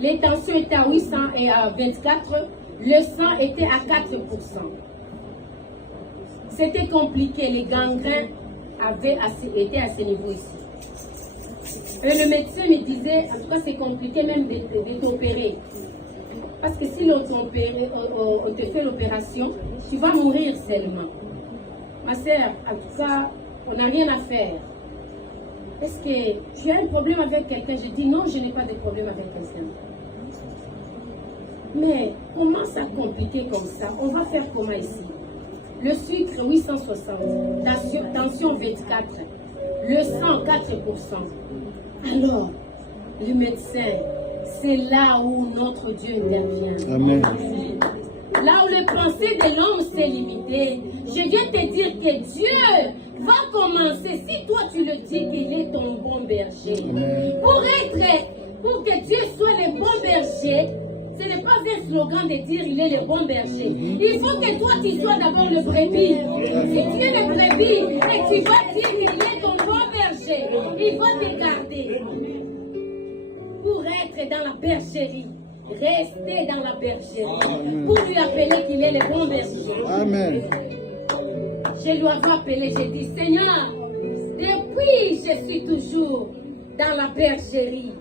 Les tensions étaient à 800 et à 24. Le sang était à 4%. C'était compliqué. Les gangrènes étaient à ce niveau ici. Et le médecin me disait, en tout cas c'est compliqué même de t'opérer. Parce que si on te fait l'opération, tu vas mourir seulement. Ma sœur, en tout cas, on n'a rien à faire. Est-ce que tu as un problème avec quelqu'un? Je dis non, je n'ai pas de problème avec quelqu'un. Mais comment ça compliqué comme ça? On va faire comment ici? Le sucre 860, tension 24, le sang 4%. Alors, le médecin, c'est là où notre Dieu intervient. Amen. Là où les pensées de l'homme s'est limitées, je viens te dire que Dieu va commencer, si toi tu le dis qu'il est ton bon berger. Amen. Pour que Dieu soit le bon berger, ce n'est pas un slogan de dire il est le bon berger. Il faut que toi tu sois d'abord le brebis. Si tu es le brebis et tu vas dire qu'il est ton bon berger, il va te garder. Pour être dans la bergerie, rester dans la bergerie. Pour lui appeler qu'il est le bon berger. Amen. Je lui avais appelé, j'ai dit Seigneur, depuis je suis toujours dans la bergerie.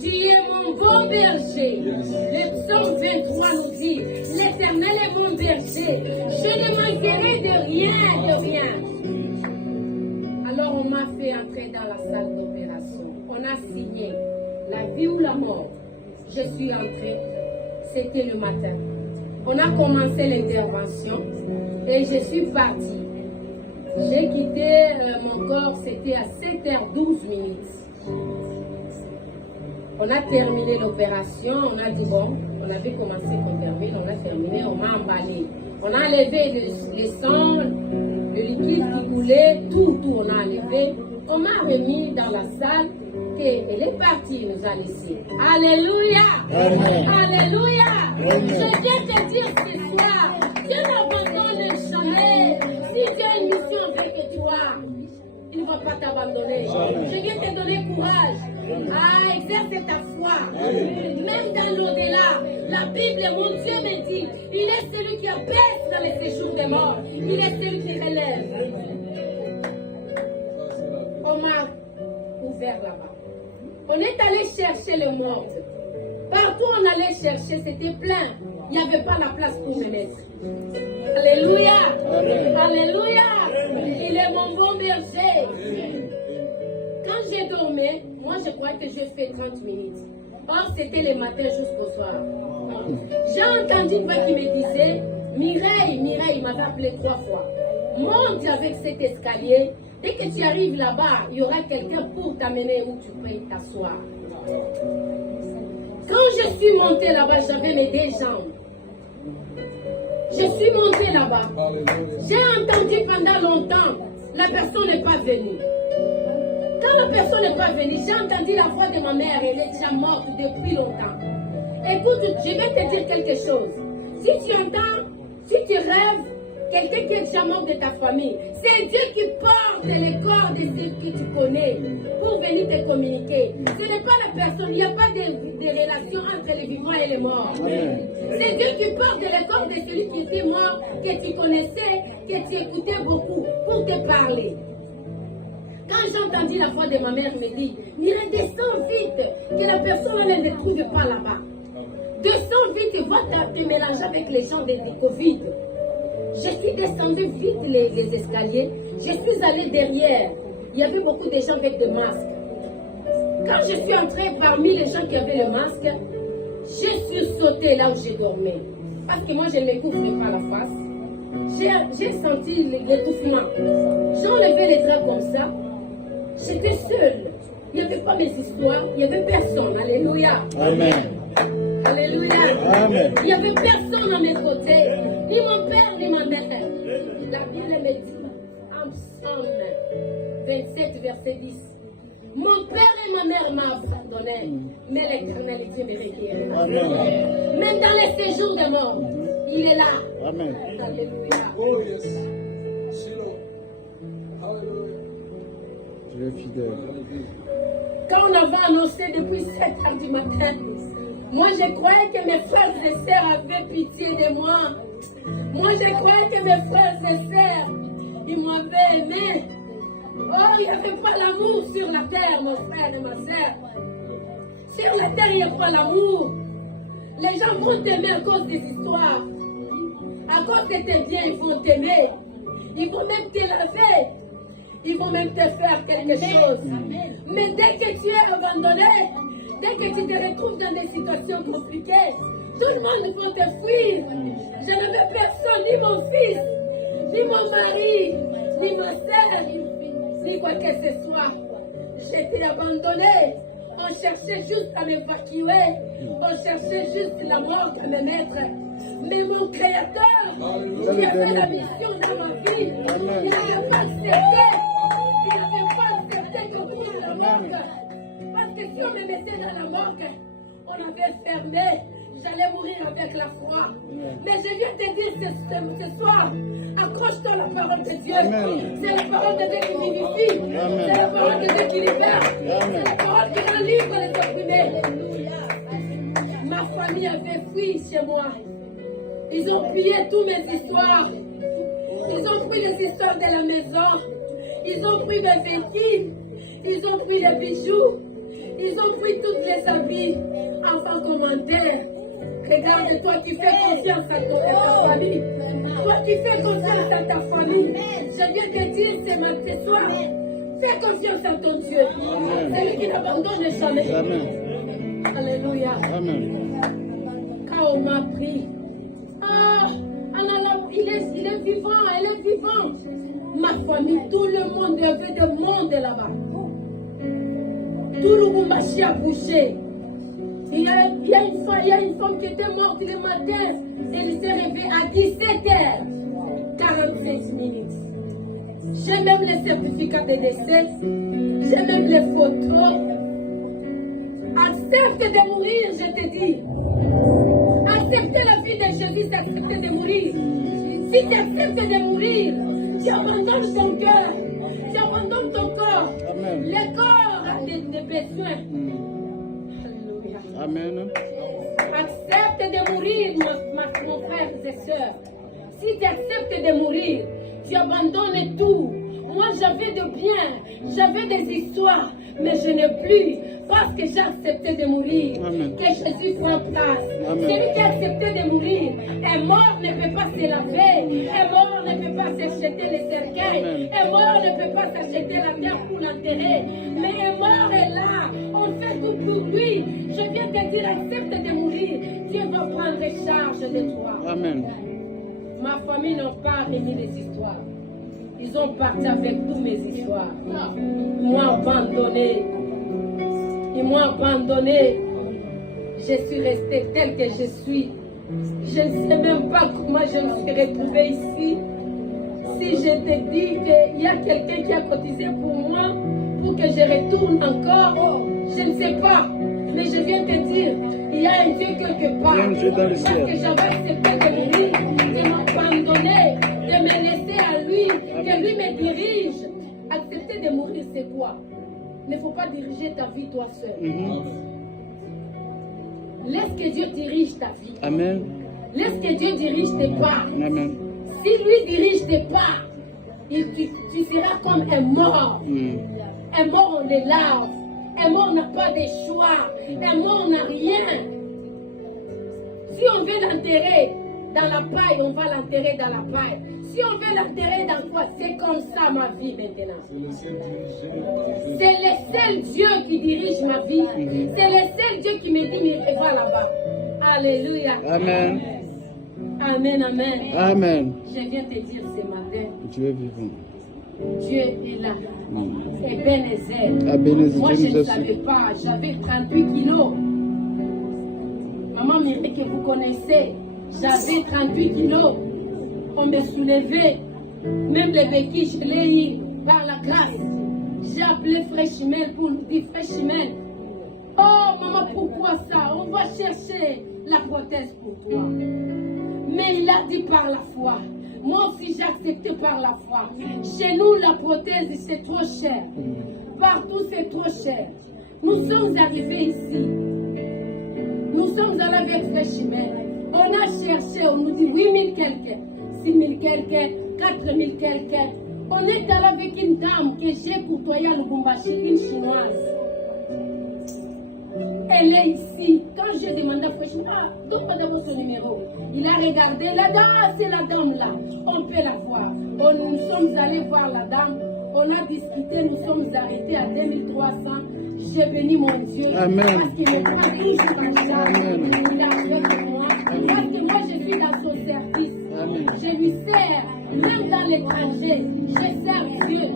Tu es mon bon berger. Le psaume 23 nous dit, l'Éternel est mon berger. Je ne manquerai de rien, Alors on m'a fait entrer dans la salle d'opération. On a signé la vie ou la mort. Je suis entrée. C'était le matin. On a commencé l'intervention et je suis partie. J'ai quitté mon corps, c'était à 7h12 minutes. On a terminé l'opération, on a dit bon, on avait commencé pour terminer, on a terminé, on m'a emballé. On a enlevé le sang, le liquide qui coulait, tout on a enlevé. On m'a remis dans la salle et elle est partie, nous a laissé. Alléluia! Amen. Alléluia! Amen. Je viens te dire ce soir, Dieu n'abandonne jamais. Si tu as une mission avec toi, il ne va pas t'abandonner. Je viens te donner courage. Ah, exerce ta foi. Même dans l'au-delà, la Bible, mon Dieu me dit, il est celui qui abaisse dans les séjours des morts. Il est celui qui relève. On m'a ouvert là-bas. On est allé chercher le mort. Partout on allait chercher, c'était plein. Il n'y avait pas la place pour me mettre. Alléluia. Alléluia. Il est mon bon berger. Quand j'ai dormi, moi je croyais que je fais 30 minutes. Or c'était le matin jusqu'au soir. J'ai entendu une voix qui me disait, Mireille, il m'avait appelé 3 fois. Monte avec cet escalier. Dès que tu arrives là-bas, il y aura quelqu'un pour t'amener où tu peux t'asseoir. Quand je suis montée là-bas, j'avais mes 2 jambes. Je suis montée là-bas. J'ai entendu pendant longtemps, la personne n'est pas venue. Quand la personne n'est pas venue, j'ai entendu la voix de ma mère, elle est déjà morte depuis longtemps. Écoute, je vais te dire quelque chose. Si tu entends, si tu rêves, quelqu'un qui est déjà mort de ta famille, c'est Dieu qui porte les corps de ceux que tu connais pour venir te communiquer. Ce n'est pas la personne, il n'y a pas de relation entre les vivants et les morts. C'est Dieu qui porte les corps de celui qui était mort, que tu connaissais, que tu écoutais beaucoup, pour te parler. Quand j'ai entendu la voix de ma mère me dire, Mireille, descends vite, que la personne ne te trouve pas là-bas. Descends vite et va te mélanger avec les gens de Covid. Je suis descendue vite les escaliers. Je suis allée derrière. Il y avait beaucoup de gens avec des masques. Quand je suis entrée parmi les gens qui avaient le masque, je suis sautée là où je dormais. Parce que moi, je ne m'étouffe pas la face. J'ai senti l'étouffement. J'ai enlevé les draps comme ça. J'étais seule. Il n'y avait pas mes histoires. Il n'y avait personne. Alléluia. Amen. Alléluia. Amen. Il n'y avait personne à mes côtés. Ni mon père, ni ma mère. La Bible me dit en Psaume 27, verset 10. Mon père et ma mère m'ont abandonné, mais l'Éternel Dieu me requiert. Même dans les séjours de mort, il est là. Amen. Alléluia. Oh yes. Hallelujah. Je suis fidèle. Quand on avait annoncé depuis 7 heures du matin, moi je croyais que mes frères et sœurs avaient pitié de moi. Moi je croyais que mes frères et sœurs, ils m'avaient aimé. Oh, il n'y avait pas l'amour sur la terre, mon frère et ma sœur. Sur la terre, il n'y a pas l'amour. Les gens vont t'aimer à cause des histoires. À cause de tes biens, ils vont t'aimer. Ils vont même te laver. Ils vont même te faire quelque chose. Mais dès que tu es abandonné, dès que tu te retrouves dans des situations compliquées, tout le monde va te fuir. Je n'avais personne, ni mon fils, ni mon mari, ni ma sœur, ni quoi que ce soit. J'étais abandonné. On cherchait juste à m'évacuer. On cherchait juste la mort à me mettre. Mais mon Créateur, qui avait la mission dans ma vie, il n'avait pas accepté qu'on prenne la morgue. Parce que si on me mettait dans la morgue, on avait fermé. J'allais mourir avec la foi. Mais je viens te dire ce soir, accroche-toi à la parole de Dieu. C'est la parole de Dieu qui vivifie. C'est la parole de Dieu qui libère. C'est la parole qui rend libre les opprimés. Ma famille avait fui chez moi. Ils ont pillé toutes mes histoires. Ils ont pris les histoires de la maison. Ils ont pris mes véhicules. Ils ont pris les bijoux. Ils ont pris tous les habits. Enfin, commentaire. Regarde, toi qui fais confiance à ta famille. Toi qui fais confiance à ta famille. Je viens te dire ce soir, fais confiance à ton Dieu. C'est lui qui n'abandonne jamais. Amen. Alléluia. Amen. Quand on m'a pris, il est vivant, elle est vivante. Ma famille, tout le monde, il y avait du monde là-bas. Tout le Lubumbashi a bougé. Il y a une femme qui était morte le matin. Elle s'est réveillée à 17h45 minutes. J'ai même les certificats de décès. J'ai même les photos. Accepte de mourir, je te dis. Accepter la vie de Jésus, c'est accepter de mourir. Si tu acceptes de mourir, tu abandonnes ton cœur. Tu abandonnes ton corps. Amen. Le corps a des besoins. Alléluia. Amen. Accepte de mourir, mon frère et soeur. Si tu acceptes de mourir, tu abandonnes tout. Moi, j'avais de bien, j'avais des histoires, mais je n'ai plus. Parce que j'ai accepté de mourir. Amen. Que Jésus prend place. Celui qui a accepté de mourir est mort, ne peut pas se laver. Est mort, ne peut pas s'acheter les cercueils. Est mort, ne peut pas s'acheter la terre pour l'enterrer. Mais est mort est là. On fait tout pour lui. Je viens te dire, accepte de mourir. Dieu va prendre charge de toi. Amen. Ma famille n'a pas remis les histoires. Ils ont parti avec toutes mes histoires. Ils m'ont abandonné. Ils m'ont abandonné. Je suis restée telle que je suis. Je ne sais même pas comment je me suis retrouvée ici. Si je te dis qu'il y a quelqu'un qui a cotisé pour moi, pour que je retourne encore, je ne sais pas. Mais je viens te dire, il y a un Dieu quelque part. Parce que j'avais accepté de mourir, de m'abandonner, de me laisser à lui, que lui me dirige. Accepter de mourir, c'est quoi? Il ne faut pas diriger ta vie toi seul. Laisse que Dieu dirige ta vie. Amen. Laisse que Dieu dirige tes pas. Amen. Si lui dirige tes pas, tu seras comme un mort. Un mort, on est larve. Un mort n'a pas de choix. Un mort n'a rien. Si on veut l'enterrer dans la paille, on va l'enterrer dans la paille. Si on veut l'enterrer dans quoi? C'est comme ça ma vie maintenant. C'est le seul Dieu qui dirige ma vie. C'est le seul Dieu qui me dit, mais va là-bas. Alléluia. Amen. Amen, amen. Amen. Je viens te dire ce matin. Dieu est vivant. Dieu est là. Et Ebenezer. Moi, je ne savais pas. J'avais 38 kilos. Maman Mireille que vous connaissez, j'avais 38 kilos. On me soulevait. Même les béquilles, je l'ai eu par la grâce. J'ai appelé Freshman pour lui dire Freshman. Oh maman, pourquoi ça? On va chercher la prothèse pour toi. Mais il a dit par la foi. Moi aussi j'ai accepté par la foi. Chez nous, la prothèse, c'est trop cher. Partout, c'est trop cher. Nous sommes arrivés ici. Nous sommes allés avec Frère Chimère. On a cherché, on nous dit 8000 quelques, 6000 quelques, 4000 quelques. On est allé avec une dame que j'ai côtoyée à Lubumbashi, une chinoise. Elle est ici. Quand j'ai demandé à Frère Chimère, donne-moi son numéro. Il a regardé, la dame, c'est la dame là. On peut la voir. Nous sommes allés voir la dame. On a discuté, nous sommes arrêtés à 2300. J'ai béni mon Dieu. Amen. Parce qu'il me prend toujours en charge. Il est avec moi. Parce que moi, je suis dans son service. Amen. Je lui sers. Même dans l'étranger, je sers Dieu.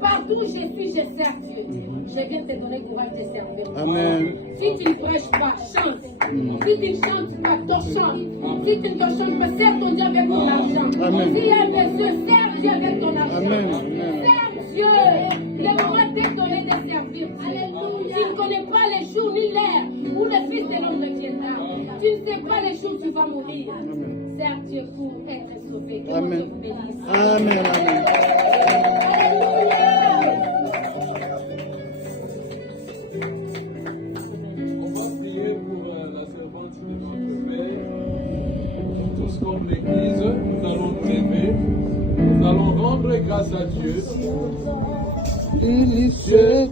Partout où je suis, je sers Dieu. Je viens te donner courage de servir. Amen. Si tu ne prêches pas, chante. Si tu ne chantes pas, t'en chante. Si tu ne te chantes pas, sers ton Dieu avec ton argent. Amen. S'il y a un besoin, sers Dieu avec ton argent. Amen. Amen. Sers Dieu. Le moment t'est donné de servir. Alléluia. Tu ne connais pas les jours ni l'heure où le Fils de l'homme reviendra. Tu ne sais pas les jours où tu vas mourir. Sers Dieu pour être sauvé. Que Amen. Dieu vous bénisse. Amen. Amen. Alléluia. On va prier pour la servante de notre Père. Tous comme l'Église, nous allons nous lever. Nous allons rendre grâce à Dieu. Délicieux.